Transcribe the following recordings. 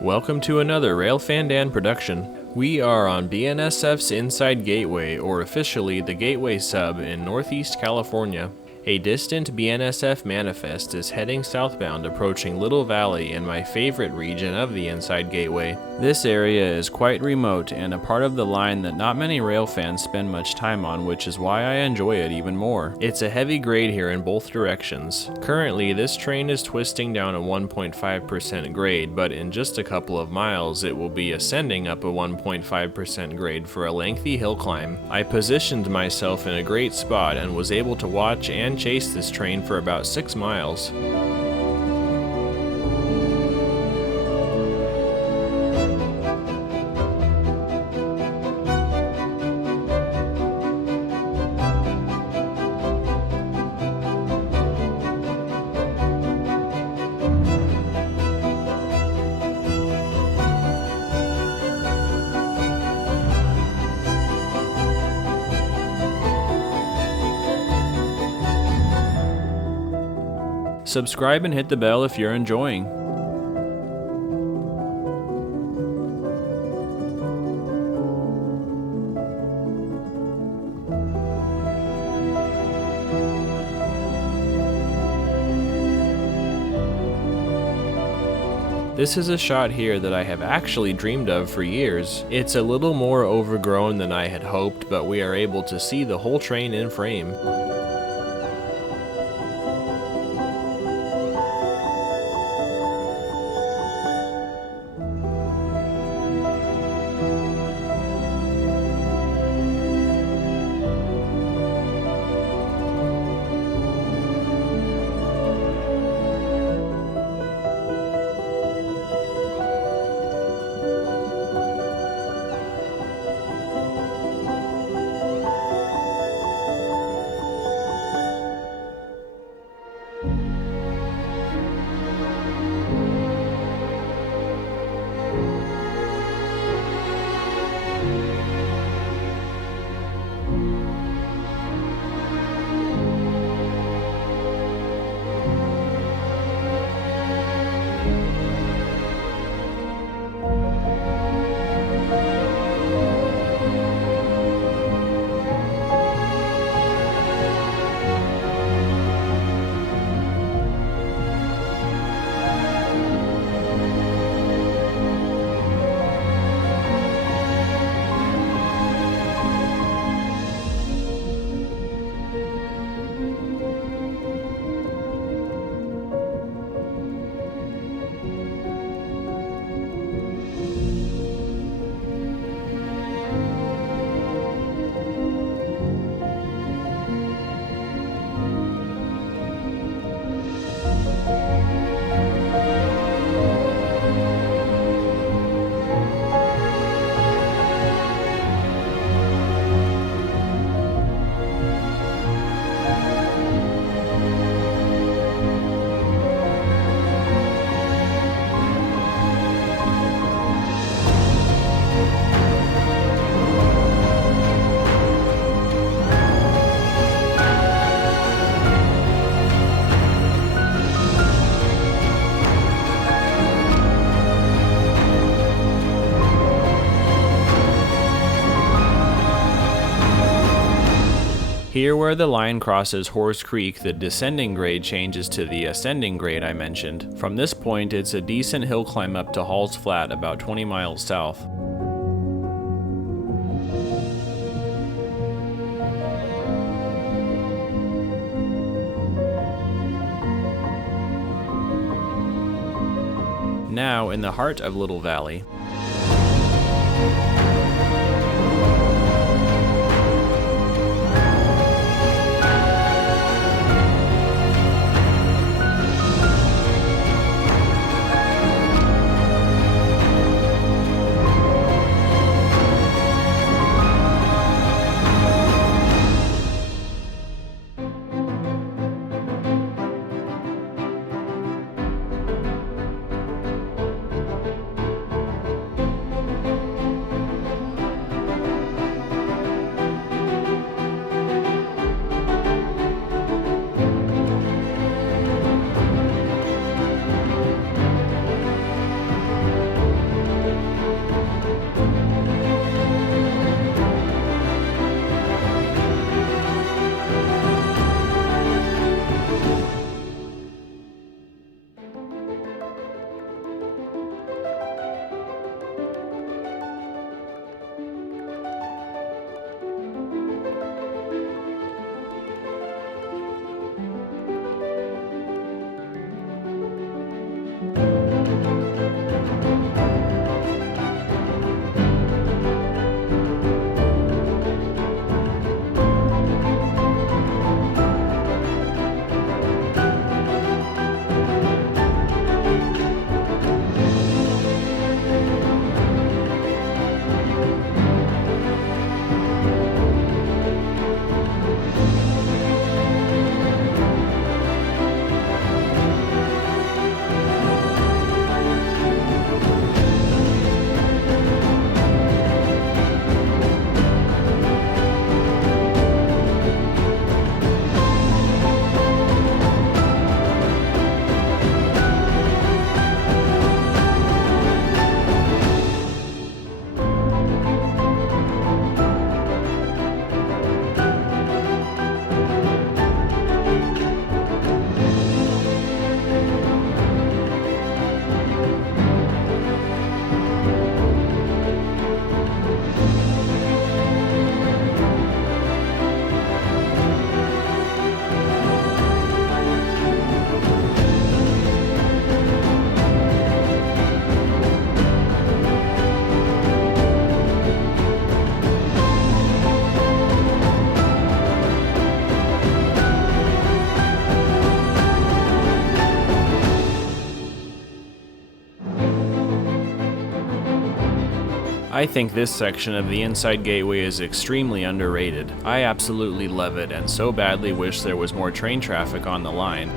Welcome to another RailFandan production. We are on BNSF's Inside Gateway, or officially the Gateway Sub in Northeast California. A distant BNSF manifest is heading southbound, approaching Little Valley in my favorite region of the Inside Gateway. This area is quite remote and a part of the line that not many rail fans spend much time on, which is why I enjoy it even more. It's a heavy grade here in both directions. Currently, this train is twisting down a 1.5% grade, but in just a couple of miles, it will be ascending up a 1.5% grade for a lengthy hill climb. I positioned myself in a great spot and was able to watch and chase this train for about 6 miles. Subscribe and hit the bell if you're enjoying. This is a shot here that I have actually dreamed of for years. It's a little more overgrown than I had hoped, but we are able to see the whole train in frame. Here where the line crosses Horse Creek, the descending grade changes to the ascending grade I mentioned. From this point, it's a decent hill climb up to Hall's Flat, about 20 miles south. Now in the heart of Little Valley. I think this section of the Inside Gateway is extremely underrated. I absolutely love it and so badly wish there was more train traffic on the line.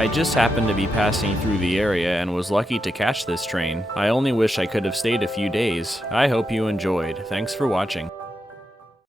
I just happened to be passing through the area and was lucky to catch this train. I only wish I could have stayed a few days. I hope you enjoyed. Thanks for watching.